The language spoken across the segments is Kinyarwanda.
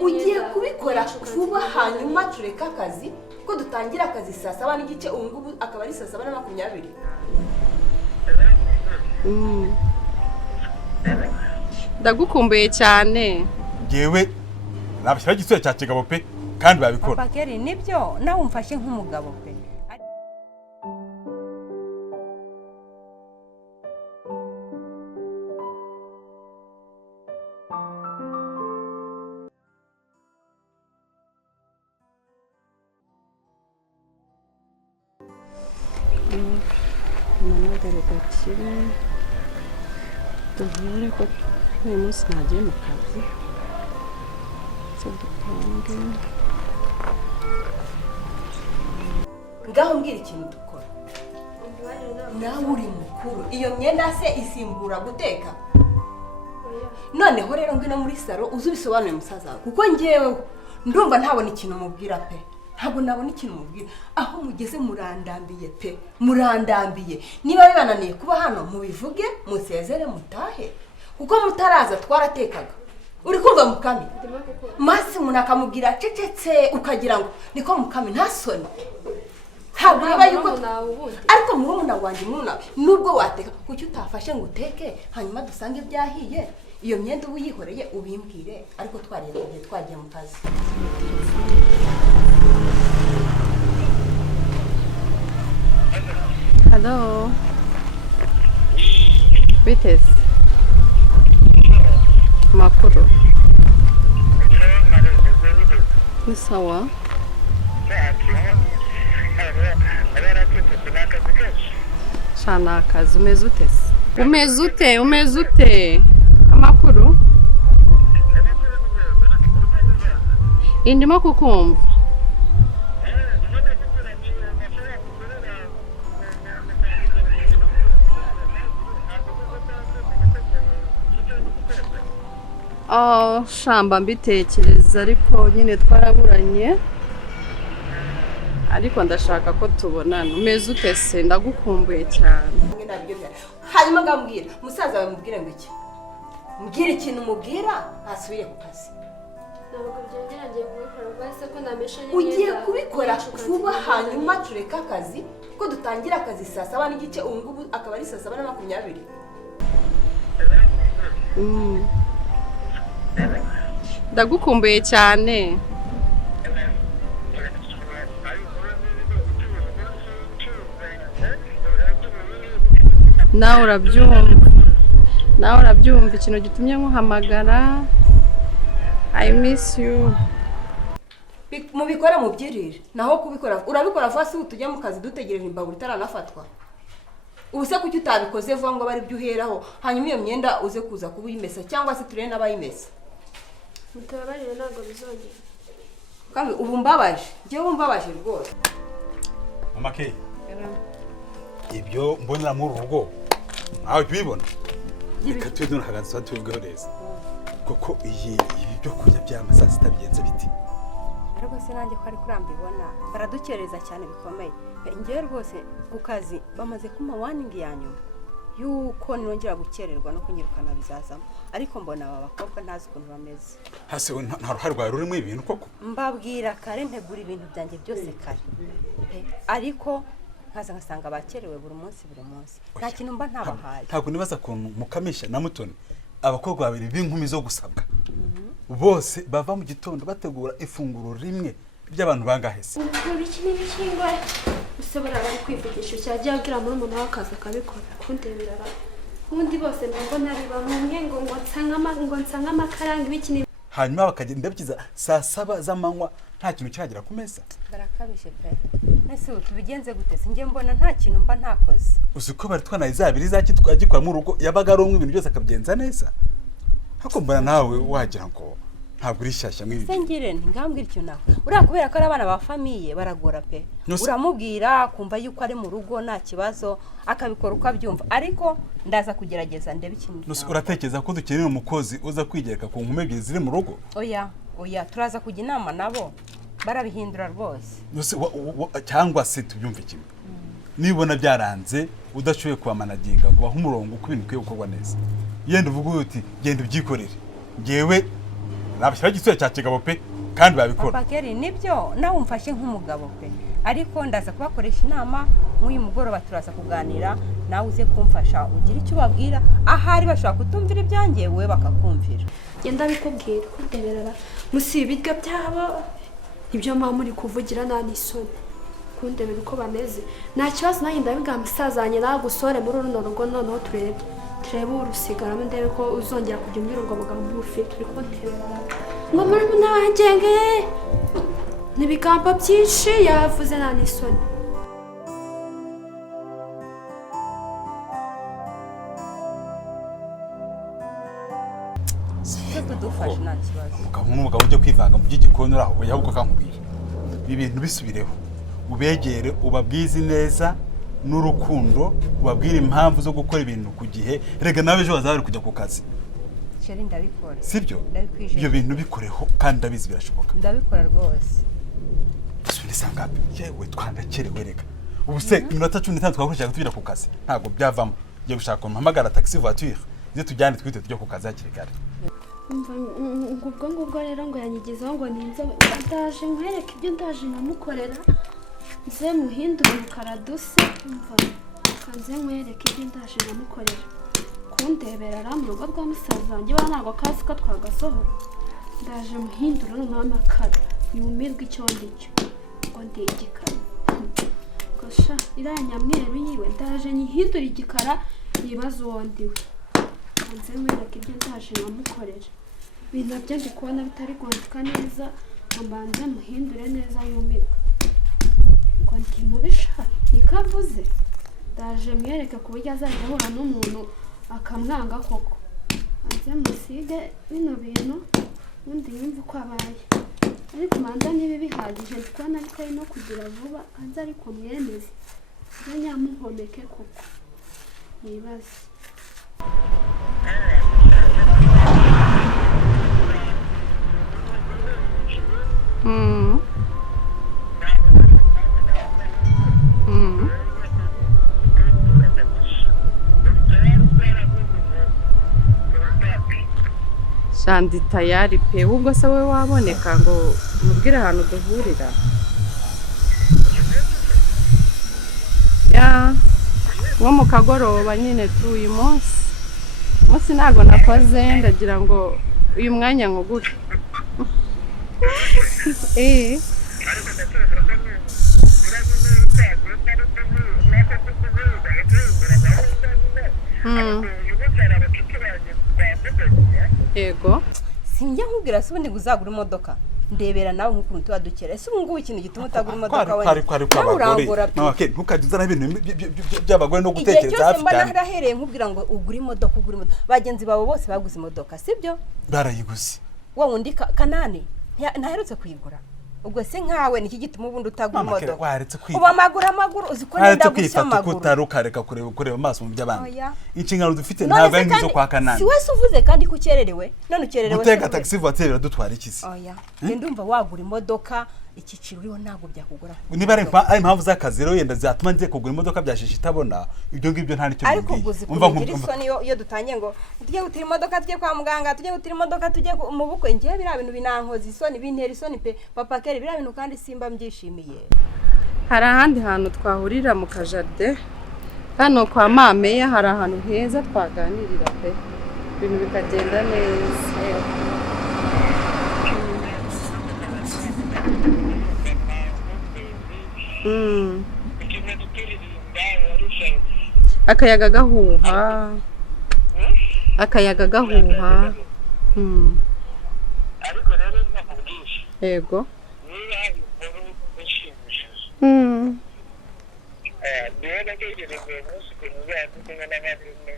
ugiye kubikora vuba hanyuma tureka akazi ko dutangira akazi saa 7 n'igice ubu ngubu akaba ari saa 7:20. Ndagukumbuye cyane. Yewe nabashyira igisubizo cya kigabo pe kandi babikora. Papa Keri nibyo nawe umfashe nk'umugabo pe. Tuvuye ko uyu munsi nagiye mu kazi. Ngaho mbwira ikintu dukora. Nawe uri mukuru. Iyo myenda se isimbura guteka. Noneho rero ngwino muri saro uzubisobanuye musaza kuko ngewe ndumva ntabona ikintu mubwira pe. Ntabwo nabona ikintu mubwira. Aho mugeze murandambiye pe. Murandambiye. Niba bibananiye kuba hano mubivuge musezere mutahe. Kuko mutaraza twaratekaga. Uri kumva mukami? Masi munakamubwira cecetse ukagira ngo niko mukami ntasoni. Ntabwo niba yuko ariko murumuna wanjye muruna nubwo wateka kuki utafashe ngo uteke hanyuma dusange byahiye. Iyo myenda ubu yihoreye ubimbwire ariko twarenge twagiye mu kazi. Hello. Bites. Makuru. Ni sawa. Shana akazi umeze ute se? Umeze ute? Amakuru? Indimo kukumva. Shamba mbitekereza ariko nyine twaraburanye. Ariko ndashaka ko tubonana. Umeze ute se? Ndagukumbuye cyane. Hanyuma ngambwira musaza wawe mubwire ngo iki? Mbwira ikintu mubwira asubire ku kazi. Ugiye kubikora vuba hanyuma tureka akazi ko dutangira akazi saa 7 n'igice ubu ngubu akaba ari saa 7:20. Ndagukumbuye cyane. Nawe urabyumva ikintu gitumye nkuhamagara. I miss you. Mubikora mubyirire naho kubikora urabikora vuba se utujya mu kazi dutegereje imbabura itaranafatwa. Ubuse kuki utabikoze vuba ngo bari byuheraho hanyuma iyo myenda uze kuza kubuyimesa cyangwa se turene n'abayimesa. Mutabarire ntago bizongera. Kandi ubu mbabaje umbabaje rwose. Mama Kei. Ibyo mbonera mu rugo. Aho bibona. Reka tuwe dona hagaze tuvugeho neza. Koko iyi byo kurya by'amasaha sitabigenze biti. Ariko se nanjye ko ari kurambibona baradukereza cyane bikomeye. Ngiye rwose ku kazi bamaze kuma warning yanyu yuko nongera gukererwa no kunyirukana bizazamo. Ariko mbona aba bakobwa ntazi ukuntu bameze. Hase nta ruhare rwawe rurimo ibintu koko. Mbabwira kare ntegura ibintu byanjye byose kare. Ariko nkaza ngasanga bakerewe buri munsi. Nta kintu mba ntabahaye. Ntabwo nibaza kuntu mukamisha na Mutoni abakobwa babiri b'inkumi zo gusabwa. Bose bava mu gitondo bategura ifunguro rimwe by'abantu bangahese. Iki ni bikingwe. Usobora bari kwivugisha cyajya agira muri umuntu wakaza akabikora kundebera. Undi bose mbona ari bamwe ngo nsanga amakaranga ibikini. Hanyuma bakagenda byiza saa 7 z'amanywa nta kintu cyagera ku meza. Barakabishe pe. Nese tubigenze gute singe mbona nta kintu mba ntakoze. Uziko bari twanayizabiri zakitwagikwa mu rugo yabaga ari umwe ibintu byose akabigenza neza. Hako mbona nawe wagira ngo ntabwo uri shyashya mwibi. Sengire ngambwira icyo nawe. Uriya kubera ko ari abana ba famille baragora pe. Uramubwira kumva yuko ari mu rugo nta kibazo akabikora uko abyumva ariko ndaza kugerageza ndebe ikintu. Uratekereza ko dukeneye umukozi uza kwigereka ku nkume ebyiri ziri mu rugo? Oya turaza kujya inama nabo barabihindura rwose. Cyangwa se tubyumve kimwe. Nibona byaranze udashoboye kwamanaginga ngo bahe umurongo uko ibintu kwiye gukorwa neza. Yenda uvuga uti genda ubyikorere. Ngewe nabashyira gisuye cya kigabo pe kandi babikora. Papa Keri nibyo nawe umfashe nk'umugabo pe. Ariko ndaza kubakoresha inama nk'uyu mugoroba turaza kuganira nawe uze kumfasha ugira icyo babwira ahari bashaka kutumvira ibyanjye we bakakumvira. Genda bikubwira kundeberera musiba ibiryo byabo ibyo mama muri kuvugira nta n'isoni kundebera uko bameze nta kibazo nanjye ndabiga musazanye nawe gusore muri runo rugo noneho turebe urusigaramo ndebe ko uzongera kujya umbwira ubwo bugambo bufi turi kundeberera ngo muri n'abangenge n'ibigambo byinshi yavuze nta n'isoni. Dufashe nta kibazo. Umugabo ujye kwivanga mu by'igikoni uraho yahuko kankubwira. Ibintu bisubireho. Ubegere ubabwize neza n'urukundo ubabwire impamvu zo gukora ibintu ku gihe rega nawe ejo bazabari kujya ku kazi. Sheri ndabikora. Sibyo? Ibyo bintu bikoreho kandi ndabizi birashoboka. Ndabikora rwose. Sune sangapi yewe twandakerewe rega. Ubu se iminota 15 twakurikira tujya ku kazi. Ntago byavamo. Ngiye gushaka mpamagara taxi voiture. Ize tujyane twite tujya ku kazi hakiri kare. Ngubwo rero ngo yanyigizeho ngo ninze ndaje nkwereke ibyo ndaje nkamukorera nze muhindure umukaraduse umva kanze nkwereke ibyo ndaje nkamukorera kundeberera mu rugo rwa musaza wanjye bana ntabwo kazi ko twagasohora ndaje muhindure noneho amakara yumirwe icyo ndicyo ngo ndi igikara gosha iranyamweru yiwe ndaje nyihindure igikara yibaza uwo ndiwe kanze nkwereke ibyo ndaje nkamukorera ibintu nabyo ndi kubona bitari kwandika neza mbanze muhindure neza yumirwa ngo ntimubisha nikavuze ndaje mwereke ku buryo azajya ahura n'umuntu akamwanga koko anze musige bino bintu undi yumva uko abaye ariko manda niba bihagije ndi kubona bitari no kugira vuba anze ariko mwemeze ngo nyamuhomeke koko nibaze. Shandi tayari pe ubwo se we waboneka ngo mubwire ahantu duhurira ya nko mu kagoroba nyine uyu munsi ntago nakoze ndagira ngo uyu mwanya nkugure Yego sinjya nkubwira se ubundi guzagura imodoka ndebera nawe nk'ukuntu tuba dukera ese ubu ngubu ikintu gituma utagura imodoka we urangura pe ntukajya ibintu by'abagore no gutekereza hafi cyane mbona harahereye nkubwira ngo ugure imodoka bagenzi bawe bose baguze imodoka sibyo barayiguze wowe undi Kanani ntaherutse kuyigura ubwo se nkawe niki gituma ubundi utagura imodoka uba amaguru uziko nenda gushya amaguru utarukareka kureba amaso mu by'abandi inshingano dufite ntabwo ari ngizo kwa Kanani si wese uvuze kandi kukererewe none ukererewe gutega taxi voiture dutwara ikisi oya ndumva wagura imodoka ikiciro uriho ntabwo byakugura niba ari impamvu z'akazi rero yenda zatuma ngiye kugura imodoka byashisha itabona ibyo ngibyo nta nicyo ariko umva isoni iyo dutangiye ngo tujye gutira imodoka tujye kwa muganga tujye gutira imodoka tujye mu bukwe ngiye bira bintu binankoza isoni bintera isoni pe Papa Keri bira bintu kandi simba mbyishimiye. Hari ahandi hantu twahurira mu kajarde hano kwa Mameya hari ahantu heza twaganirira pe ibintu bikagenda neza. Akayaga gahuha ariko rero nakubwisha yego niba hari inkuru ishimishije niba nategereje umunsi kuzaza kumwe n'abavimwe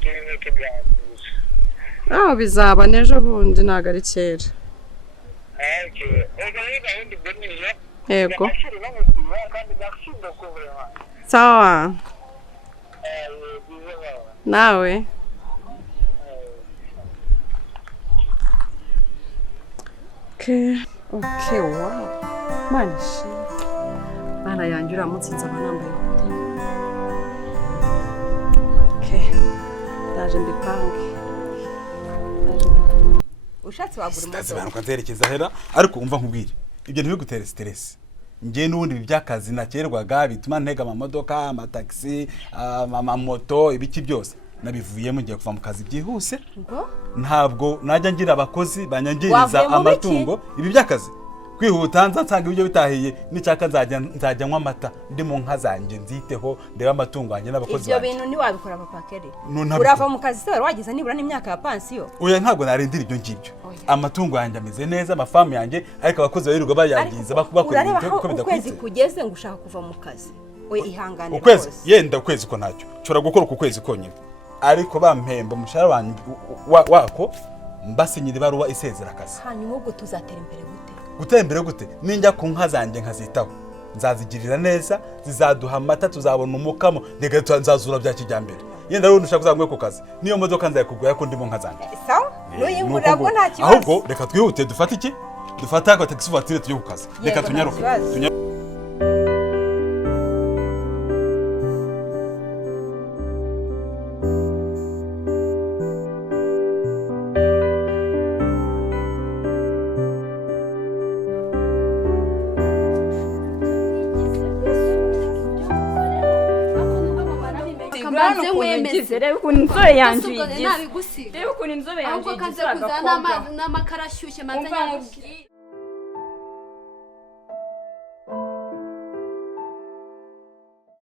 turimo tuganira bizaba n'ejo bundi ntabwo ari kera yego sawa nawe okay wow manishi bana yanjye uramutse nzaba nambaye ndaje mbipange ushatse wagura imodoka ndazibanuka nzerekeza hera ariko umva nkubwire ibyo ntibigutere stress ngiye n'ubundi byakazi nakerwaga bituma ntega amamodoka amataxi amamoto ibiki byose nabivuyemo ngiye kuva mu kazi byihuse ntabwo najya ngira abakozi banyangiriza amatungo ibi byakazi kwihuta nsanga ibyo bitahiye n'icyaka nzajya nywa amata ndi mu nka zanjye nziteho ndeba amatungo yanjye n'abakozi ibyo bintu ntiwabikora papa Keri urava mu kazi se wari wagize nibura n'imyaka ya pansiyo oya ntabwo narindira ibyo ngibyo amatungo yanjye ameze neza amafamu yanjye ariko abakozi bayirirwa bayangiza bakora ibintu uko bidakwiye ukwezi kugeze ngo ushaka kuva mu kazi we ihangane ukwezi yenda ukwezi ko ntacyo nshobora gukora uku kwezi konyine ariko bampemba umushahara wanjye wako mbasinyira ibaruwa isezera akazi hanyuma ubwo tuzatera imbere gutera imbere gute ninjya ku nka zanjye nkazitaho nzazigirira neza zizaduha amata tuzabona umukamo ndege nzazura bya kijyambere yenda rero ushaka kuzamwe ku kazi niyo modoka nzayikugura ko ndimo nka zanjye sawa n'uyingurira ko nta kibazo ahubwo reka twihute dufate iki dufata ko taxi voiture tujye ku kazi reka tunyaruke Mbanze mwemeze reba ukuntu inzobe yanjye igize reba ukuntu inzobe yanjye igize ahubwo kaze kuzana n'amazi n'amakara ashyushye manze nyabubwiye